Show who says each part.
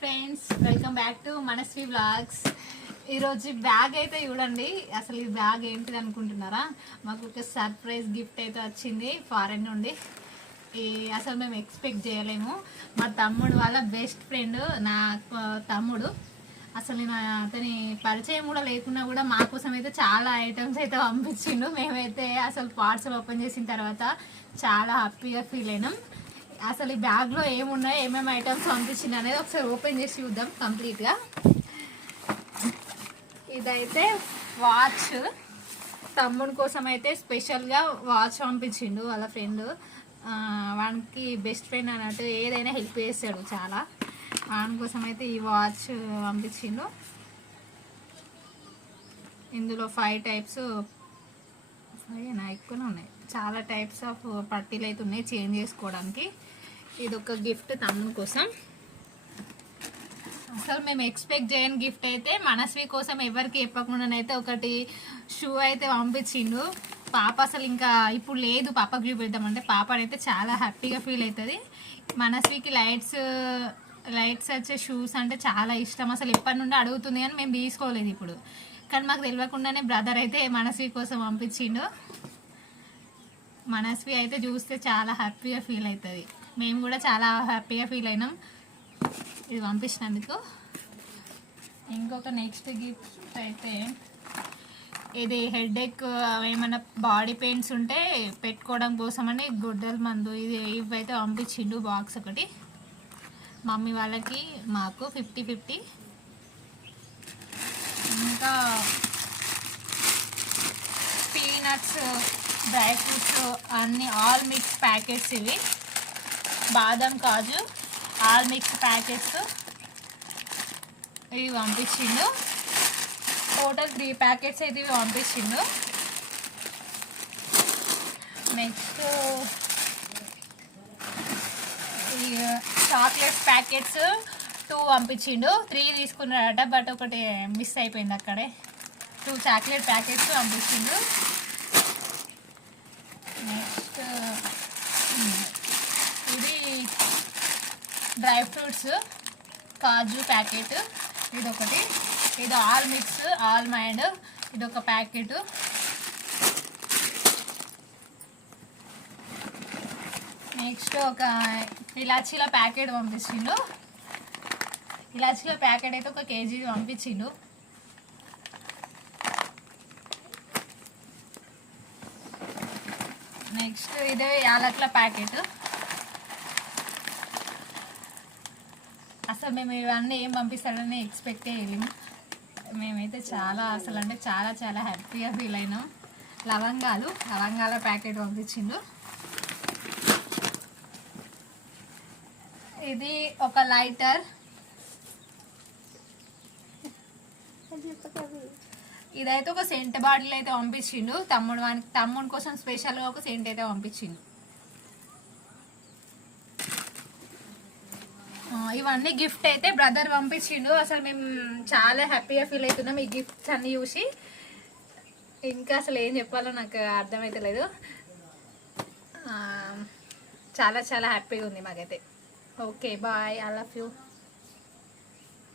Speaker 1: Friends welcome back to Manasvi blogs ఈరోజు bag అయితే చూడండి. అసలు ఈ బ్యాగ్ ఏంటిది అనుకుంటున్నారా? మాకు ఒక సర్ప్రైజ్ గిఫ్ట్ అయితే వచ్చింది ఫారెన్ నుండి. ఈ అసలు మేము ఎక్స్పెక్ట్ చేయలేము. మా తమ్ముడు వాళ్ళ బెస్ట్ ఫ్రెండ్ నా తమ్ముడు. అసలు నేను అతని పరిచయం కూడా లేకున్నా కూడా మా కోసం అయితే చాలా ఐటమ్స్ అయితే పంపించిండు. మేమైతే అసలు పార్సల్ ఓపెన్ చేసిన తర్వాత చాలా హ్యాపీగా ఫీల్ అయినాం. అసలు ఈ బ్యాగ్లో ఏమున్నాయి ఏమేమి ఐటమ్స్ పంపించింది అనేది ఒకసారి ఓపెన్ చేసి చూద్దాం కంప్లీట్గా ఇదైతే వాచ్ తమ్ముడి కోసం అయితే స్పెషల్గా వాచ్ పంపించిండు వాళ్ళ ఫ్రెండ్ వానికి బెస్ట్ ఫ్రెండ్ అన్నట్టు ఏదైనా హెల్ప్ చేస్తాడు చాలా. వాని కోసం అయితే ఈ వాచ్ పంపించిండు. ఇందులో ఫైవ్ టైప్స్ ఫైవ్ నా ఎక్కువనే ఉన్నాయి. చాలా టైప్స్ ఆఫ్ పట్టీలు అయితే ఉన్నాయి చేంజ్ చేసుకోవడానికి. ఇది ఒక గిఫ్ట్ తమ్ముని కోసం. అసలు మేము ఎక్స్పెక్ట్ చేయని గిఫ్ట్ అయితే మనస్వి కోసం ఎవరికి చెప్పకుండానైతే ఒకటి షూ అయితే పంపించిండు. పాప అసలు ఇంకా ఇప్పుడు లేదు పాపకు చూపెడతామంటే పాప అయితే చాలా హ్యాపీగా ఫీల్ అవుతుంది మనస్వికి లైట్స్ లైట్స్ వచ్చే షూస్ అంటే చాలా ఇష్టం. అసలు ఎప్పటి నుండి అడుగుతుంది కానీ మేము తీసుకోలేదు ఇప్పుడు. కానీ మాకు తెలియకుండానే బ్రదర్ అయితే మనస్వి కోసం పంపించిండు. మనస్వి అయితే చూస్తే చాలా హ్యాపీగా ఫీల్ అవుతుంది. మేము కూడా చాలా హ్యాపీగా ఫీల్ అయినాం. ఇది పంపించినందుకు. ఇంకొక నెక్స్ట్ గిఫ్ట్ అయితే ఇది హెడ్ ఎక్ ఏమైనా బాడీ పెయిన్స్ ఉంటే పెట్టుకోవడం కోసమని గుడ్డల మందు ఇది ఇవైతే పంపించిండు బాక్స్ ఒకటి. మమ్మీ వాళ్ళకి మాకు ఫిఫ్టీ ఫిఫ్టీ ఇంకా పీనట్స్ డ్రై ఫ్రూట్స్ అన్ని ఆల్ మిక్స్ ప్యాకెట్స్ ఇవి. బాదం కాజు ఆల్ మిక్స్ ప్యాకెట్స్ ఇవి పంపించిండు. టోటల్ త్రీ ప్యాకెట్స్ అయితే ఇవి పంపించిండు. Next chocolates chocolate packets two పంపించిండు. Three తీసుకున్నాడట బట్ ఒకటి మిస్ అయిపోయింది అక్కడే. టూ చాక్లెట్ ప్యాకెట్స్ పంపించిండు. నెక్స్ట్ uh, ఇది డ్రై ఫ్రూట్స్ కాజు ప్యాకెట్ ఇది ఒకటి ఇది ఆల్ మిక్స్ ఆల్ మైండ్ ఇది ఒక ప్యాకెట్. నెక్స్ట్ ఒక ఇలాచీల ప్యాకెట్ పంపించిండు. ఇలాచీల ప్యాకెట్ అయితే ఒక కేజీ పంపించిండు. నెక్స్ట్ ఇదే యాలక్ల ప్యాకెట్. అసలు మేము ఇవన్నీ ఏం పంపిస్తాడని ఎక్స్పెక్ట్ చేయలేము మేమైతే చాలా అసలు అంటే చాలా చాలా హ్యాపీగా ఫీల్ అయినాం. లవంగాలు లవంగాల ప్యాకెట్ పంపించిండు. ఇది ఒక లైటర్ ఇదైతే ఒక సెంట్ బాటిల్ అయితే పంపించిండు. తమ్ముడు వానికి తమ్ముడి కోసం స్పెషల్గా ఒక సెంట్ అయితే పంపించిండు. ఇవన్నీ గిఫ్ట్ అయితే బ్రదర్ పంపించిండు. అసలు మేము చాలా హ్యాపీగా ఫీల్ అవుతున్నాం ఈ గిఫ్ట్స్ అన్ని చూసి. ఇంకా అసలు ఏం చెప్పాలో నాకు అర్థమైతే లేదు చాలా చాలా హ్యాపీగా ఉంది మాకైతే. Okay bye. I love you